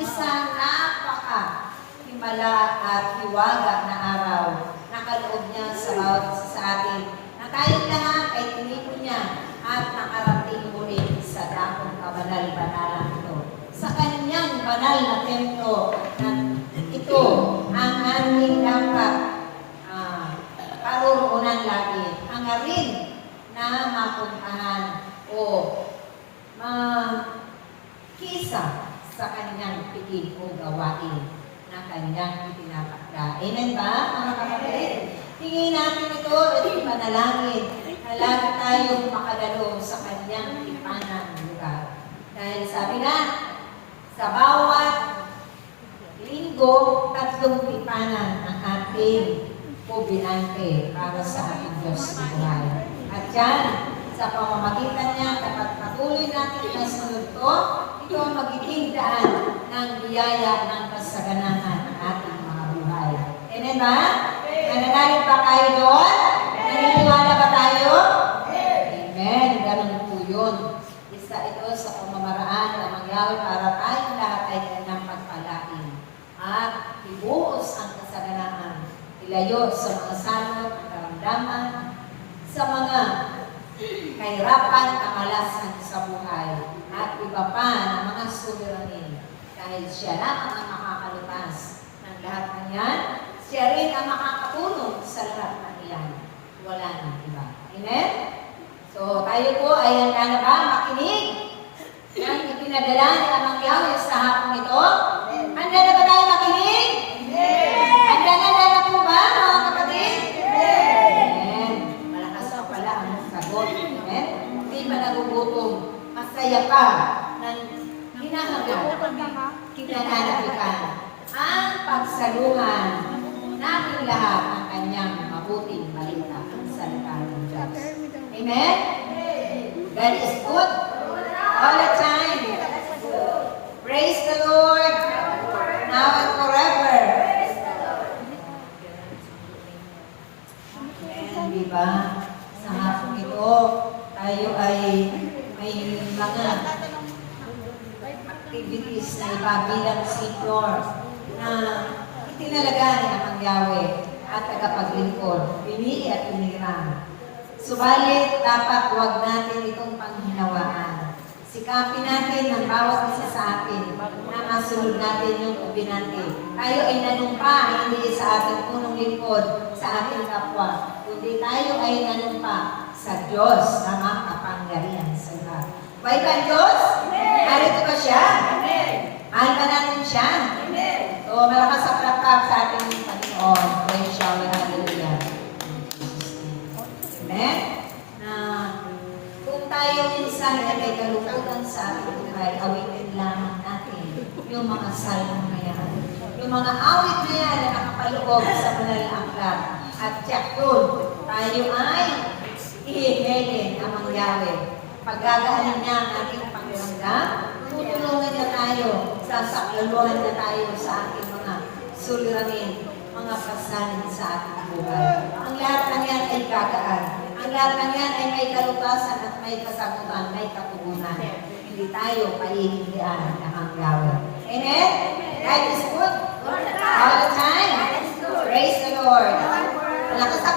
isang napaka-himala at hiwaga na araw na kaloob niya sa bawat isa sa atin, na tayong lahat ay tinipon niya at nakarating muli sa dakong kabanal-banalan ito. Sa kanyang banal na templo, na ito ang aming dapat paruroonan lagi. Hangarin na mapuntahan o makisa sa kanyang pigil o gawain na kanyang itinatakda. Amen ba, mga kapatid? Tingin natin ito at ipanalangin na lagi tayong makadalo sa kanyang tipanan lugar. Dahil sabi nga, sa bawat linggo, 3 tipanan ang ating pobinante para sa ating Diyos na buhay. At yan, sa pamamagitan niya, kapag patuloy natin na sunod ko, ito ang magiging daan ng biyaya ng kasaganahan ng ating mga buhay. Amen ba? Nananalig ba tayo doon? Naniniwala ba tayo? Amen. Ganun po yun. Isa ito sa pamamaraan na mangyari para tayong lahat ay kanyang pagpalain. At ibuhos ang kasaganahan. Ilayo sa mga salot at karamdaman, sa mga kahirapan, kamalasan sa buhay, at iba pa ng mga suliranin. Dahil siya lamang ang makakalutas ng lahat ng yan, siya rin ang makakatulong sa lahat ng iyan. Wala nang iba. Amen? So, tayo po ay handa na ba makinig ng ipinadala ni Amang Yahweh sa hapong ito? Handa na ba tayo makinig? Handa na po ba, mga kapatid? Amen. Malakas pa pala ang sagot. Amen? Hindi pa nagugutom. Masaya pa ng hinahanap, kinananapikan ang pagsaluhan natin lahat ang kanyang mabuting balita ang salita ng Diyos. Amen? God is good all the time. Praise the Lord now and forever. Amen. Diba? Sa hapong ito, tayo ay may mga activities na ipabilang senior na itinalaga ni Amang Yahweh at tagapaglingkod, pinili at pinirang. Subalit, dapat huwag natin itong panghinawaan. Sikapin natin ang bawat isa sa atin na masunod natin yung ubinante. Tayo ay nanumpa, hindi sa ating punong lingkod, sa ating kapwa, kundi tayo ay nanumpa sa Diyos na makapangyarihan sa lahat. May ba Diyos? Narito ba siya? Mahal ba natin siya? So, malakas sa palakpak sa ating Panginoon. Praise Yahweh, hallelujah. Amen? Na kung tayo minsan ay may kalungkutan sa ating buhay, awitin lamang natin yung mga salmong na yan. Yung mga awit na yan na nakapaloob sa banal na aklat. At tiyak doon, tayo ay ihihilin ang Amang Yahweh. Paggagaanin niya ang ating pakiramdam, tutulungan niya tayo, sasaklaluhan niya tayo sa ating mga suliranin, mga pasanin sa ating buhay. Ang lahat ng yan ay gagaan. Ang lahat ng yan ay may kalutasan at may kasagutan, may katugunan. Hindi tayo paihindihan ng Amang Yahweh. Amen? God is good all the time. Praise the Lord. Malakas sa